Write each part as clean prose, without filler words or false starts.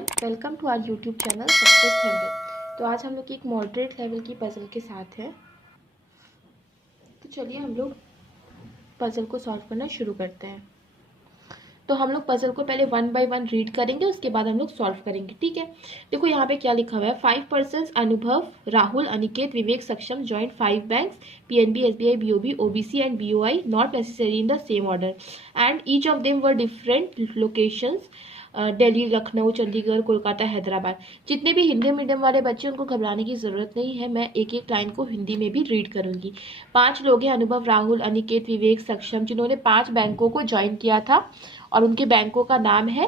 Everyone, welcome to our YouTube channel success 100। तो आज हम लोग एक मॉडरेट लेवल की पजल के साथ हैं। तो चलिए हम लोग पजल को सॉल्व करना शुरू करते हैं। तो हम लोग पजल को पहले 1 बाय 1 रीड करेंगे, उसके बाद हम लोग सॉल्व करेंगे। ठीक है, देखो यहाँ पे क्या लिखा हुआ है। 5 पर्सन्स अनुभव, राहुल, अनिकेत, विवेक, सक्षम joint 5 banks PNB, SBI, BOB, OBC and BOI not necessary in the same order and each of them were different locations, Delhi, Lucknow, Chandigarh, Kolkata, Hyderabad. जितने भी हिंदी मीडियम वाले बच्चे उनको घबराने की ज़रूरत नहीं है, मैं एक एक लाइन को हिंदी में भी रीड करूंगी। 5 लोग हैं, अनुभव, राहुल, अनिकेत, विवेक, सक्षम, जिन्होंने 5 बैंकों को ज्वाइन किया था और उनके बैंकों का नाम है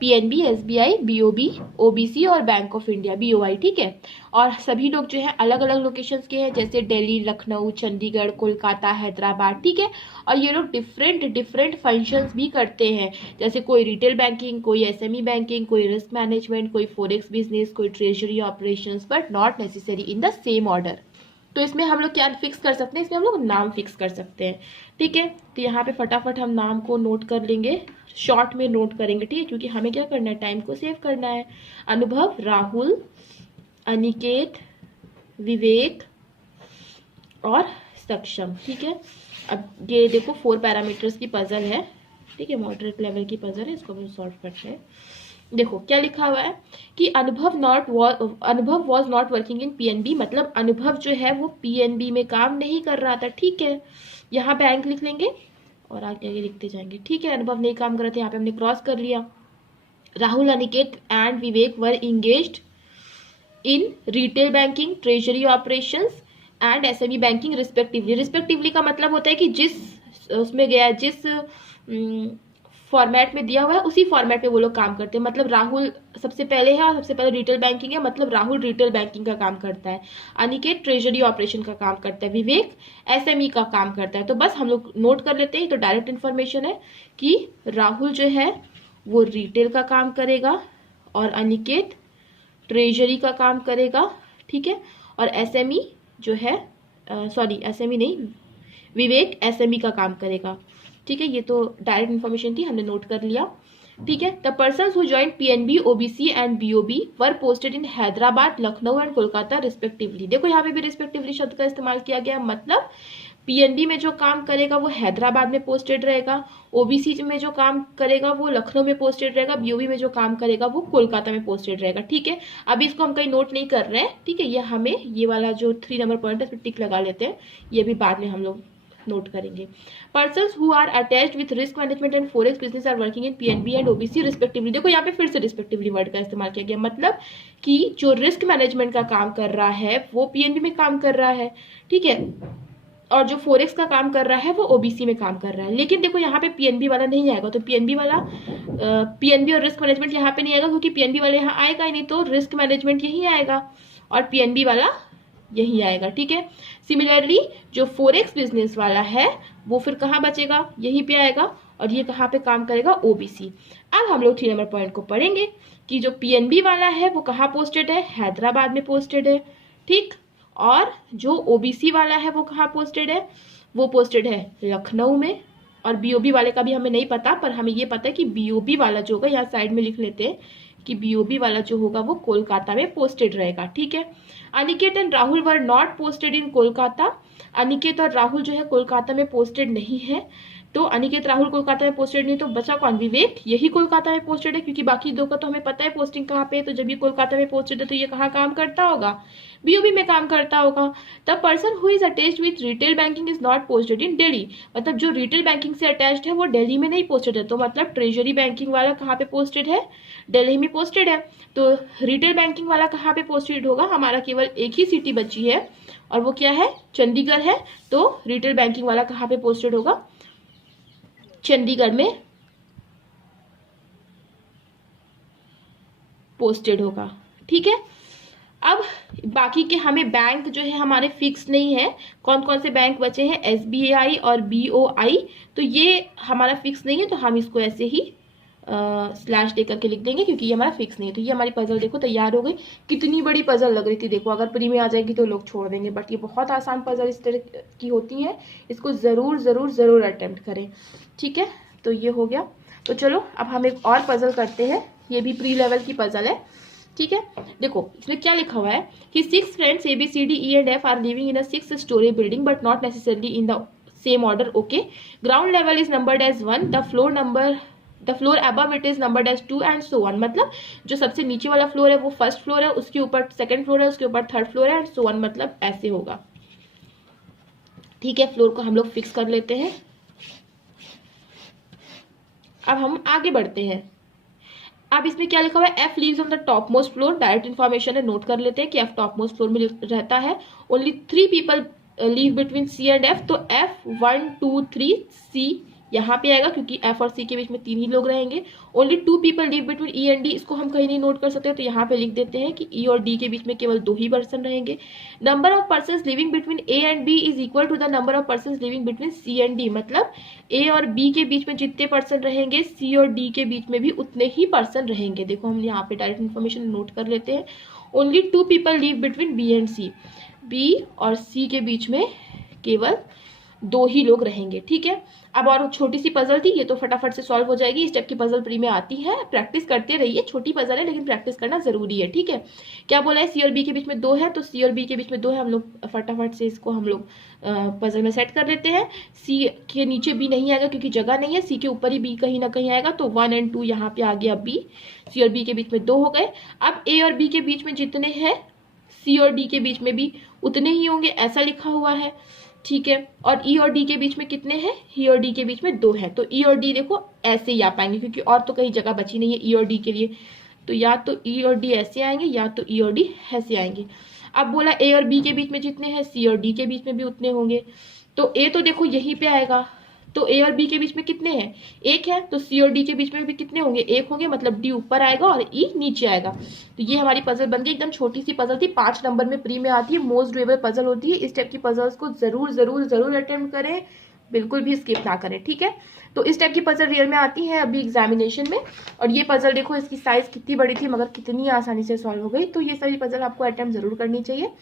PNB, SBI, BOB, OBC और बैंक ऑफ इंडिया BOI। ठीक है, और सभी लोग जो है अलग अलग लोकेशंस के हैं, जैसे दिल्ली, लखनऊ, चंडीगढ़, कोलकाता, हैदराबाद। ठीक है, और ये लोग डिफरेंट फंक्शंस भी करते हैं, जैसे कोई रिटेल बैंकिंग, कोई SME बैंकिंग, कोई रिस्क मैनेजमेंट, कोई फॉरेक्स बिजनेस, कोई treasury operations, but not necessary in the same order. तो इसमें हम लोग क्या फिक्स कर सकते हैं, इसमें हम लोग नाम फिक्स कर सकते हैं। ठीक है, तो यहाँ पे फटाफट हम नाम को नोट कर लेंगे, शॉर्ट में नोट करेंगे। ठीक है, क्योंकि हमें क्या करना है, टाइम को सेव करना है। अनुभव, राहुल, अनिकेत, विवेक और सक्षम। ठीक है, अब ये देखो 4 पैरामीटर्स की पजल है। ठीक है, मॉडरेट लेवल की पजल है, इसको हम सॉल्व करते हैं। देखो क्या लिखा हुआ है कि अनुभव was not working in PNB, मतलब अनुभव जो है वो PNB में काम नहीं कर रहा था। ठीक है, यहाँ बैंक लिख लेंगे और आगे लिखते जाएंगे। ठीक है, अनुभव नहीं काम कर रहे थे, यहाँ पे हमने क्रॉस कर लिया। Rahul, Aniket and Vivek were engaged in retail banking, treasury operations and SME banking respectively. Respectively का मतलब होता है कि जिस उसमें गया, जिस फॉर्मेट में दिया हुआ है उसी फॉर्मेट में वो लोग काम करते हैं। मतलब राहुल सबसे पहले है और सबसे पहले रिटेल बैंकिंग है, मतलब राहुल रिटेल बैंकिंग का काम करता है। अनिकेत ट्रेजरी ऑपरेशन का काम करता है, विवेक SME का काम करता है। तो बस हम लोग नोट कर लेते हैं, तो डायरेक्ट इन्फॉर्मेशन है कि राहुल जो है वो रिटेल का काम करेगा और अनिकेत ट्रेजरी का काम करेगा। ठीक है, और SME जो है SME नहीं, विवेक SME का काम करेगा। ठीक है, ये तो डायरेक्ट इन्फॉर्मेशन थी, हमने नोट कर लिया। ठीक है, the persons who joined PNB, OBC and BOB were posted in Hyderabad, Lucknow and Kolkata respectively. देखो यहाँ पे भी रिस्पेक्टिवली शब्द का इस्तेमाल किया गया, मतलब PNB में जो काम करेगा वो हैदराबाद में पोस्टेड रहेगा, OBC में जो काम करेगा वो लखनऊ में पोस्टेड रहेगा, BOB में जो काम करेगा वो कोलकाता में पोस्टेड रहेगा। ठीक है, अभी इसको हम कहीं नोट नहीं कर रहे हैं। ठीक है, ये हमें ये वाला जो 3 नंबर पॉइंट है इस पर टिक लगा लेते हैं, ये भी बाद में हम लोग नोट करेंगे। Persons who are attached with risk management and forex business are working in PNB and OBC respectively. देखो यहाँ पे फिर से रिस्पेक्टिवली वर्ड का इस्तेमाल किया गया, मतलब कि जो रिस्क मैनेजमेंट का काम कर रहा है वो PNB में काम कर रहा है। ठीक है, और जो फॉरेक्स का काम कर रहा है वो OBC में काम कर रहा है। लेकिन देखो यहाँ पे PNB वाला नहीं आएगा, तो PNB और रिस्क मैनेजमेंट यहाँ पे नहीं आएगा, क्योंकि PNB वाला यहाँ आएगा ही नहीं, तो रिस्क मैनेजमेंट यही आएगा और PNB वाला यही आएगा। ठीक है, सिमिलरली जो फॉरेक्स बिजनेस वाला है वो फिर कहाँ बचेगा, यहीं पे आएगा, और ये कहाँ पे काम करेगा, OBC। अब हम लोग 3 नंबर पॉइंट को पढ़ेंगे कि जो PNB वाला है वो कहाँ पोस्टेड है, हैदराबाद में पोस्टेड है। ठीक, और जो OBC वाला है वो कहाँ पोस्टेड है, वो पोस्टेड है लखनऊ में। और BOB वाले का भी हमें नहीं पता, पर हमें ये पता है कि BOB वाला जो होगा, यहाँ साइड में लिख लेते हैं कि BOB वाला जो होगा वो कोलकाता में पोस्टेड रहेगा। ठीक है, Aniket and Rahul were not posted in Kolkata. Aniket और राहुल जो है कोलकाता में पोस्टेड नहीं है, तो अनिकेत राहुल कोलकाता में पोस्टेड नहीं, तो बचा कौन, विवेक, यही कोलकाता में पोस्टेड है, क्योंकि बाकी दो का तो हमें पता है पोस्टिंग कहाँ पे है। तो जब ये कोलकाता में पोस्टेड है तो ये कहाँ काम करता होगा, BOB में काम करता होगा। The person who is attached with retail banking is not posted in Delhi, मतलब जो रिटेल बैंकिंग से अटैच्ड है वो दिल्ली में नहीं पोस्टेड है, तो मतलब ट्रेजरी बैंकिंग वाला कहाँ पे पोस्टेड है, दिल्ली में पोस्टेड है। तो रिटेल बैंकिंग वाला कहाँ पे पोस्टेड होगा, हमारा केवल एक ही सिटी बची है और वो क्या है, चंडीगढ़ है। तो रिटेल बैंकिंग वाला कहाँ पे पोस्टेड होगा, चंडीगढ़ में पोस्टेड होगा। ठीक है, अब बाकी के हमें बैंक जो है हमारे फिक्स नहीं है, कौन कौन से बैंक बचे हैं, SBI और BOI, तो ये हमारा फिक्स नहीं है, तो हम इसको ऐसे ही स्लैश दे करके लिख देंगे, क्योंकि ये हमारा फिक्स नहीं है। तो ये हमारी पजल देखो तैयार हो गई। कितनी बड़ी पजल लग रही थी, देखो अगर प्री में आ जाएगी तो लोग छोड़ देंगे, बट ये बहुत आसान पजल इस तरह की होती है, इसको ज़रूर ज़रूर ज़रूर अटेम्प्ट करें। ठीक है, तो ये हो गया। तो चलो अब हम एक और पजल करते हैं, ये भी प्री लेवल की पजल है, ठीक है। देखो इसमें क्या लिखा हुआ है कि 6 friends ABCDE and F are living in a 6 story building but not necessarily in the same order, okay. Ground level is numbered as 1, the floor above it is numbered as 2 and so on. मतलब जो सबसे नीचे वाला floor है वो first floor है, उसके ऊपर सेकंड फ्लोर है, उसके ऊपर थर्ड फ्लोर है एंड सो ऑन, मतलब ऐसे होगा, ठीक है। फ्लोर को हम लोग फिक्स कर लेते हैं। अब हम आगे बढ़ते हैं। अब इसमें क्या लिखा हुआ है, F leaves on the top most floor, direct information है, नोट कर लेते हैं कि एफ टॉप मोस्ट फ्लोर में रहता है। Only 3 people live between C and F, तो एफ 1 2 3 सी यहाँ पे आएगा क्योंकि एफ और सी के बीच में 3 ही लोग रहेंगे। Only 2 people live between E and D, इसको हम कहीं नहीं नोट कर सकते, तो यहाँ पे लिख देते हैं कि ई और डी के बीच में केवल 2 ही पर्सन रहेंगे। Number of person living between A and B is equal to the number of person living between C and D, मतलब ए और बी के बीच में जितने पर्सन रहेंगे सी और डी के बीच में भी उतने ही पर्सन रहेंगे। देखो हम यहाँ पे डायरेक्ट इन्फॉर्मेशन नोट कर लेते हैं। Only 2 people live between B and C, B और सी के बीच में केवल 2 ही लोग रहेंगे, ठीक है। अब और छोटी सी पजल थी, ये तो फटाफट से सॉल्व हो जाएगी। इस टाइप की पजल प्री में आती है, प्रैक्टिस करते रहिए, छोटी पजल है लेकिन प्रैक्टिस करना जरूरी है, ठीक है। क्या बोला है, सी और बी के बीच में 2 है, तो सी और बी के बीच में 2 है, हम लोग फटाफट से इसको हम लोग पजल में सेट कर लेते हैं। सी के नीचे बी नहीं आएगा क्योंकि जगह नहीं है, सी के ऊपर ही बी कहीं ना कहीं आएगा, तो 1 और 2 यहाँ पे आ गया बी, सी और बी के बीच में 2 हो गए। अब ए और बी के बीच में जितने हैं सी और डी के बीच में भी उतने ही होंगे, ऐसा लिखा हुआ है, ठीक है। और ई और डी के बीच में कितने हैं, ई और डी के बीच में 2 है, तो ई और डी देखो ऐसे ही आ पाएंगे क्योंकि और तो कहीं जगह बची नहीं है ई और डी के लिए, तो या तो ई और डी ऐसे आएंगे या तो ई और डी ऐसे आएंगे। अब बोला ए और बी के बीच में जितने हैं सी और डी के बीच में भी उतने होंगे, तो ए तो देखो यहीं पे आएगा, तो ए और बी के बीच में कितने हैं, 1 है, तो सी और डी के बीच में भी कितने होंगे, 1 होंगे, मतलब डी ऊपर आएगा और ई नीचे आएगा। तो ये हमारी पजल बन गई, एकदम छोटी सी पजल थी, 5 नंबर में प्री में आती है, मोस्ट डुएबल पजल होती है। इस टाइप की पजल्स को जरूर जरूर जरूर अटेम्प्ट करें, बिल्कुल भी स्किप ना करें, ठीक है। तो इस टाइप की पजल रियल में आती है अभी एग्जामिनेशन में, और ये पजल देखो इसकी साइज कितनी बड़ी थी मगर कितनी आसानी से सॉल्व हो गई। तो ये सारी पजल आपको अटेम्प्ट जरूर करनी चाहिए।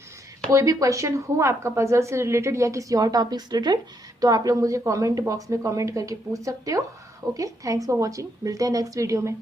कोई भी क्वेश्चन हो आपका पजल से रिलेटेड या किसी और टॉपिक से रिलेटेड, तो आप लोग मुझे कमेंट बॉक्स में कमेंट करके पूछ सकते हो। ओके, थैंक्स फॉर वॉचिंग, मिलते हैं नेक्स्ट वीडियो में।